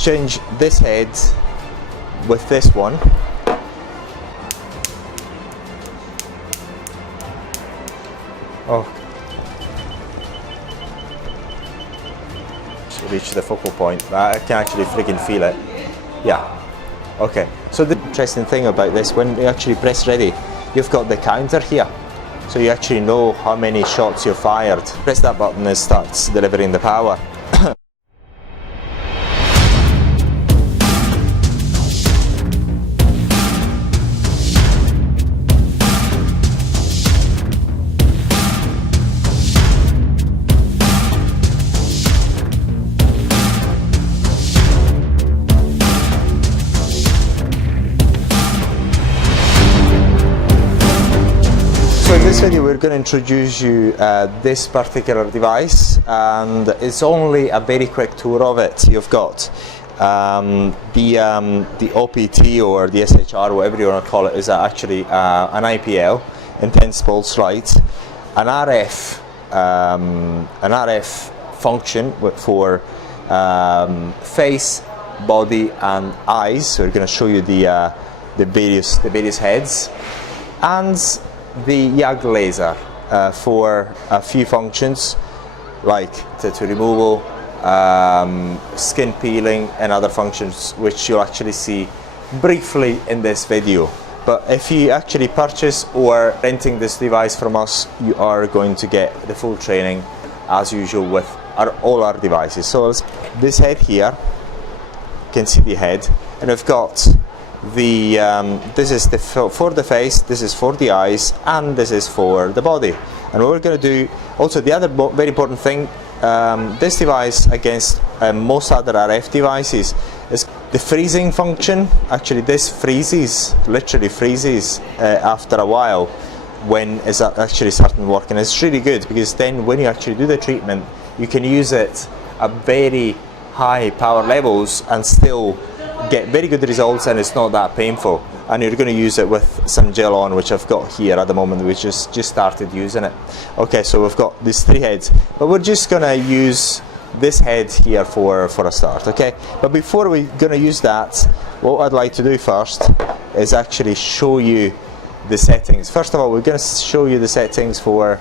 change this head with this one. Oh, reach the focal point. I can actually freaking feel it. Yeah. Okay. So the interesting thing about this, when you actually press ready, you've got the counter here. So you actually know how many shots you've fired. Press that button and it starts delivering the power. So in this video we're going to introduce you this particular device, and it's only a very quick tour of it. You've got the OPT or the SHR, whatever you want to call it, is actually an IPL, intense pulse light, an RF function for face, body and eyes. So we're going to show you the various heads, and the YAG laser for a few functions like tattoo removal, skin peeling and other functions, which you'll actually see briefly in this video. But if you actually purchase or renting this device from us, you are going to get the full training as usual with all our devices. So this head here, you can see the head, and we've got the this is for the face, this is for the eyes, and this is for the body. And what we're going to do, also the other very important thing, this device against most other RF devices is the freezing function. Actually this freezes, literally freezes after a while when it's actually starting working. It's really good because then when you actually do the treatment, you can use it at very high power levels and still get very good results, and it's not that painful. And you're going to use it with some gel on, which I've got here at the moment. We just started using it. Okay, so we've got these three heads, but we're just going to use this head here for a start. Okay, but before we're going to use that, what I'd like to do first is actually show you the settings. First of all, we're going to show you the settings for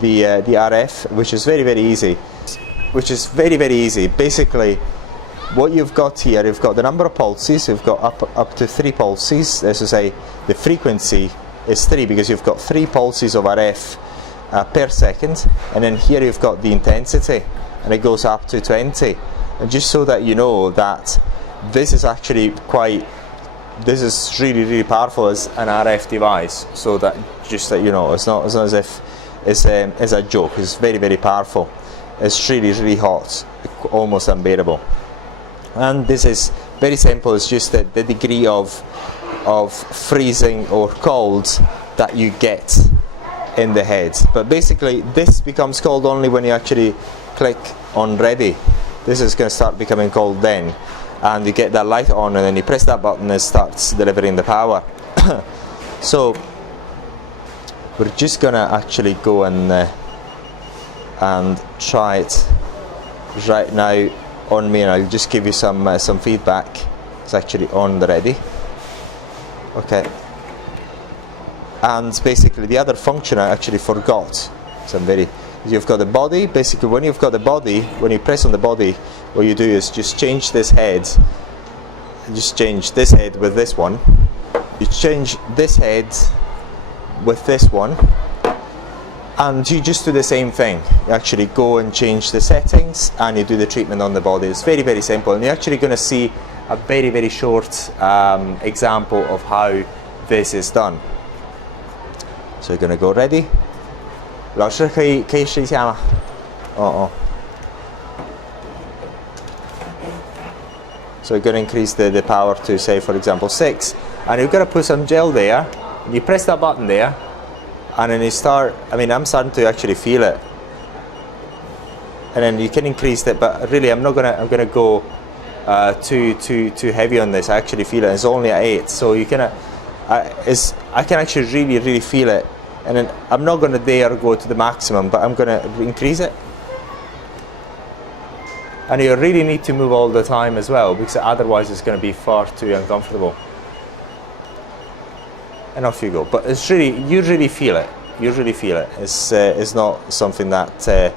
the RF, which is very easy. Basically, what you've got here, you've got the number of pulses. You've got up to 3 pulses. This is the frequency is 3 because you've got 3 pulses of RF per second, and then here you've got the intensity, and it goes up to 20. And just so that you know that this is actually really powerful as an RF device. So that just that you know, it's not as if it's a joke. It's very powerful. It's really hot, almost unbearable. And this is very simple. It's just the degree of freezing or cold that you get in the head. But basically this becomes cold only when you actually click on ready. This is going to start becoming cold then, and you get that light on, and then you press that button and it starts delivering the power. So we're just going to actually go and try it right now on me, and I'll just give you some feedback. It's actually on the ready. Okay. And basically the other function I actually forgot. So you've got the body. Basically when you've got the body, when you press on the body, what you do is just change this head. Just change this head with this one. You change this head with this one, and you just do the same thing. You actually go and change the settings, and you do the treatment on the body. It's very simple, and you're actually going to see a very short example of how this is done. So you're going to go ready. 老师可以试一下吗？哦。So you're going to increase the power to, say, for example, 6, and you've got to put some gel there. You press that button there, and then you start. I'm starting to actually feel it, and then you can increase it. But really, I'm gonna go too heavy on this. I actually feel it. It's only at 8, so you can. I can actually really feel it, and then I'm not gonna dare go to the maximum, but I'm gonna increase it. And you really need to move all the time as well, because otherwise it's going to be far too uncomfortable. And off you go. But it's really, you really feel it. You really feel it. It's not something that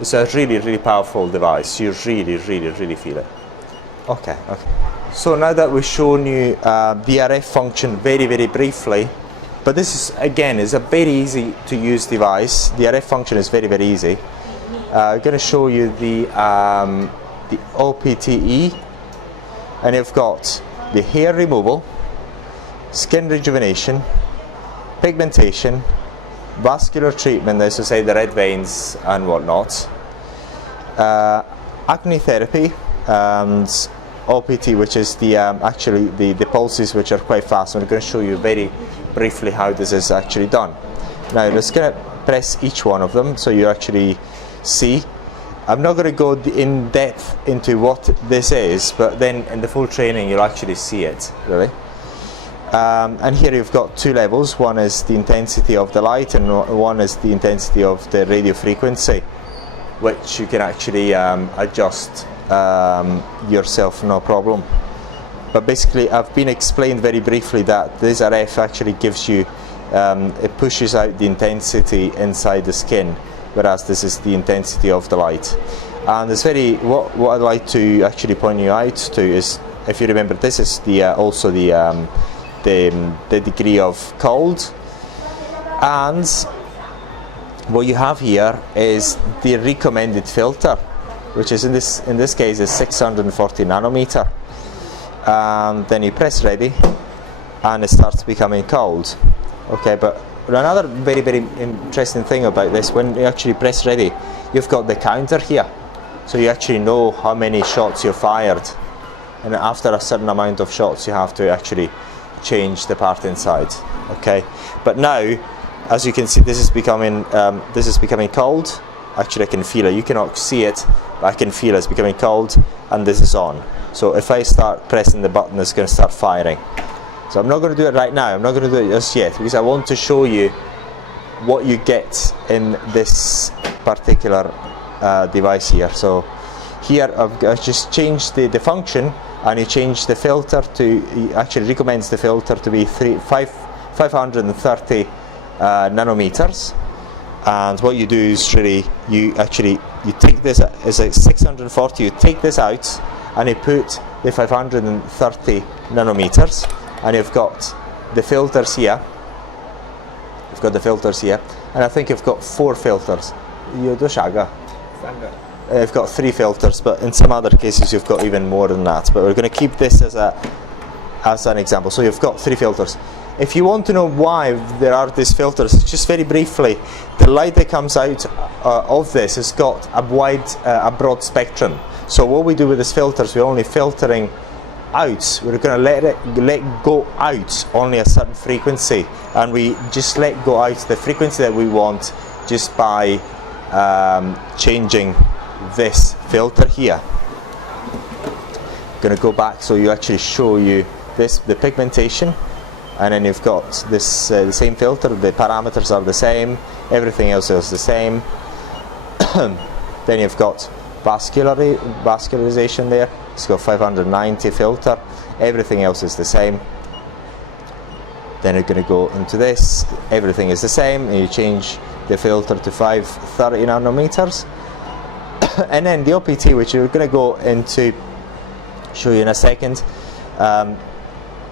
it's a really, really powerful device. You really, really, really feel it. Okay, okay. So now that we've shown you the RF function very, very briefly, but this is, again, is a very easy to use device. The RF function is very, very easy. I'm going to show you the OPTE, and you've got the hair removal, skin rejuvenation, pigmentation, vascular treatment, as I say, the red veins and whatnot, acne therapy, and OPT, which is the actually the pulses, which are quite fast. I'm going to show you very briefly how this is actually done. Now let's going to press each one of them so you actually see. I'm not going to go in depth into what this is, but then in the full training you'll actually see it, really. And here you've got two levels. One is the intensity of the light, and one is the intensity of the radio frequency, which you can actually adjust yourself, no problem. But basically I've been explained very briefly that this RF actually gives you, it pushes out the intensity inside the skin, whereas this is the intensity of the light. And it's very, what I'd like to actually point you out to is, if you remember, this is the also the degree of cold, and what you have here is the recommended filter, which is in this case is 640 nanometer. Then you press ready and it starts becoming cold. Okay, but another very, very interesting thing about this, when you actually press ready, you've got the counter here, so you actually know how many shots you fired, and after a certain amount of shots you have to actually change the part inside. Okay, but now, as you can see, this is becoming cold. Actually I can feel it. You cannot see it, but I can feel it's becoming cold, and this is on. So if I start pressing the button, it's going to start firing. So I'm not going to do it right now. I'm not going to do it just yet, because I want to show you what you get in this particular device here. So here I've just changed the function, and you change the filter to, he actually recommends the filter to be 530 nanometers. And what you do is really, you take this as a 640, you take this out and you put the 530 nanometers, and you've got the filters here. You've got the filters here, and I think you've got 4 filters. You've got 3 filters, but in some other cases you've got even more than that. But we're going to keep this as an example. So you've got 3 filters. If you want to know why there are these filters, just very briefly, the light that comes out of this has got a broad spectrum. So what we do with these filters, we're only filtering out. We're going to let go out only a certain frequency, and we just let go out the frequency that we want just by changing this filter here. I'm going to go back so you actually show you this, the pigmentation. And then you've got this the same filter, the parameters are the same, everything else is the same. Then you've got vascularization there, it's got 590 filter, everything else is the same. Then you're going to go into this, everything is the same, and you change the filter to 530 nanometers. And then the OPT, which you're going to go into, show you in a second.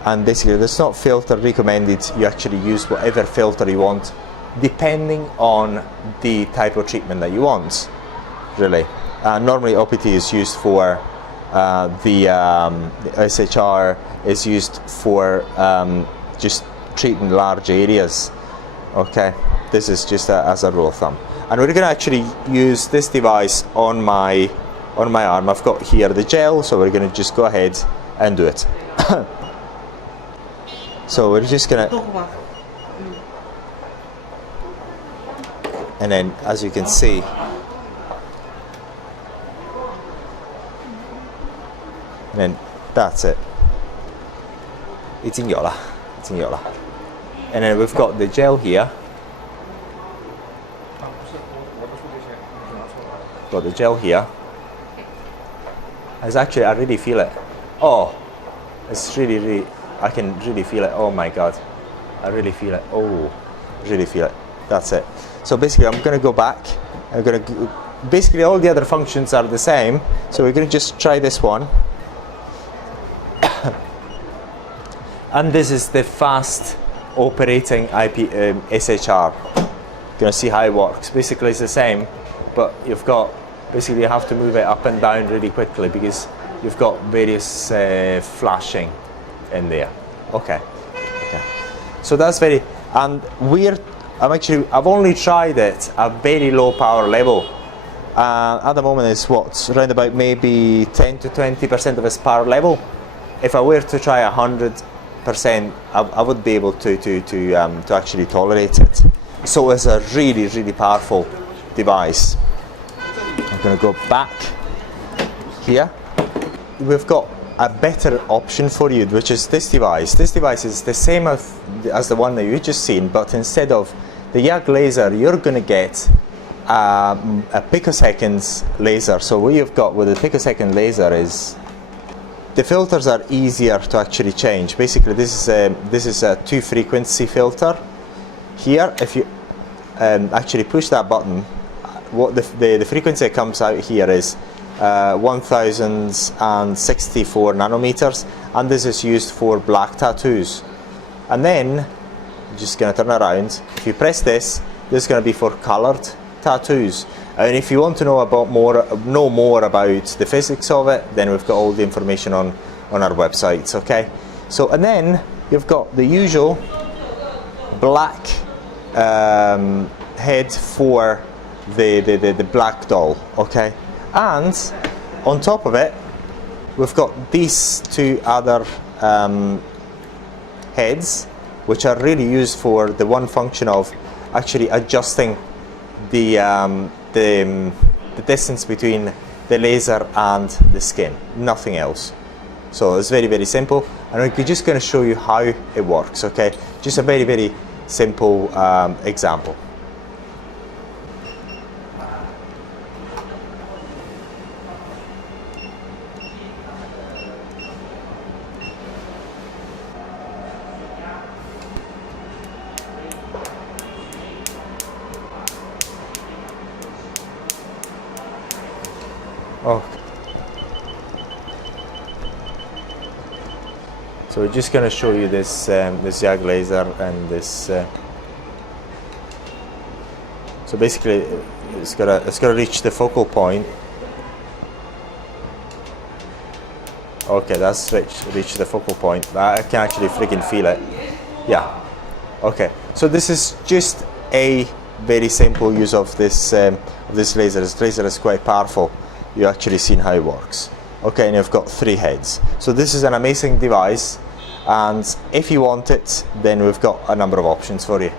And basically there's not filter recommended, you actually use whatever filter you want depending on the type of treatment that you want, really. Normally OPT is used for the SHR is used for just treating large areas. Okay, this is just as a rule of thumb. And we're going to actually use this device on my arm. I've got here the gel, so we're going to just go ahead and do it. So we're just gonna, and then as you can see, and then that's it. It's in yola. And then we've got the gel here. got the gel here. It's actually, I really feel it. Oh, it's really, I can really feel it. Oh my God, I really feel it. Oh, really feel it. That's it. So basically, I'm going to go back. I'm going to basically all the other functions are the same. So we're going to just try this one. And this is the fast operating SHR. Going to see how it works. Basically, it's the same, but you've got, basically you have to move it up and down really quickly because you've got various flashing in there. Okay. So that's very, and I've only tried it at very low power level. At the moment it's around about maybe 10 to 20% of its power level. If I were to try 100%, I would be able to actually tolerate it. So it's a really powerful device. I'm going to go back here. We've got a better option for you, which is this device. This device is the same as the one that you just seen, but instead of the YAG laser, you're going to get a picoseconds laser. So what you've got with the picosecond laser is the filters are easier to actually change. Basically, this is a 2 frequency filter. Here, if you actually push that button, what the frequency that comes out here is 1064 nanometers, and this is used for black tattoos. And then I'm just going to turn around. If you press this is going to be for colored tattoos. And if you want to know more about the physics of it, then we've got all the information on our websites. Okay. So, and then you've got the usual black head for the black doll. Okay. And on top of it, we've got these 2 other heads, which are really used for the one function of actually adjusting the distance between the laser and the skin, nothing else. So it's very simple, and we're just going to show you how it works. Okay, just a very simple example. So we're just going to show you this YAG laser and this. So basically, it's gonna reach the focal point. Okay, that's reached the focal point. I can actually freaking feel it. Yeah. Okay. So this is just a very simple use of this laser. This laser is quite powerful. You actually seen how it works. Okay, and you've got 3 heads. So this is an amazing device, and if you want it, then we've got a number of options for you.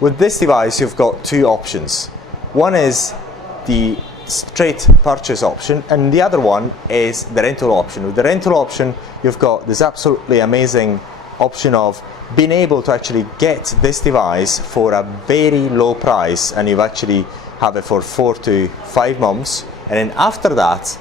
With this device, you've got 2 options. One is the straight purchase option, and the other one is the rental option. With the rental option, you've got this absolutely amazing option of being able to actually get this device for a very low price, and you actually have it for 4 to 5 months, and then after that,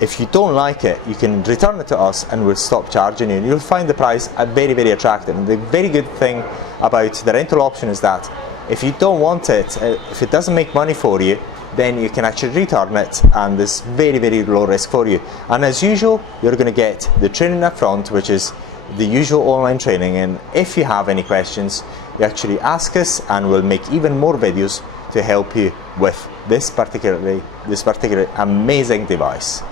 if you don't like it, you can return it to us and we'll stop charging you, and you'll find the price very attractive. And the very good thing about the rental option is that if you don't want it, if it doesn't make money for you, then you can actually return it, and there's very low risk for you. And as usual, you're going to get the training up front, which is the usual online training, and if you have any questions, you actually ask us and we'll make even more videos to help you with this particular amazing device.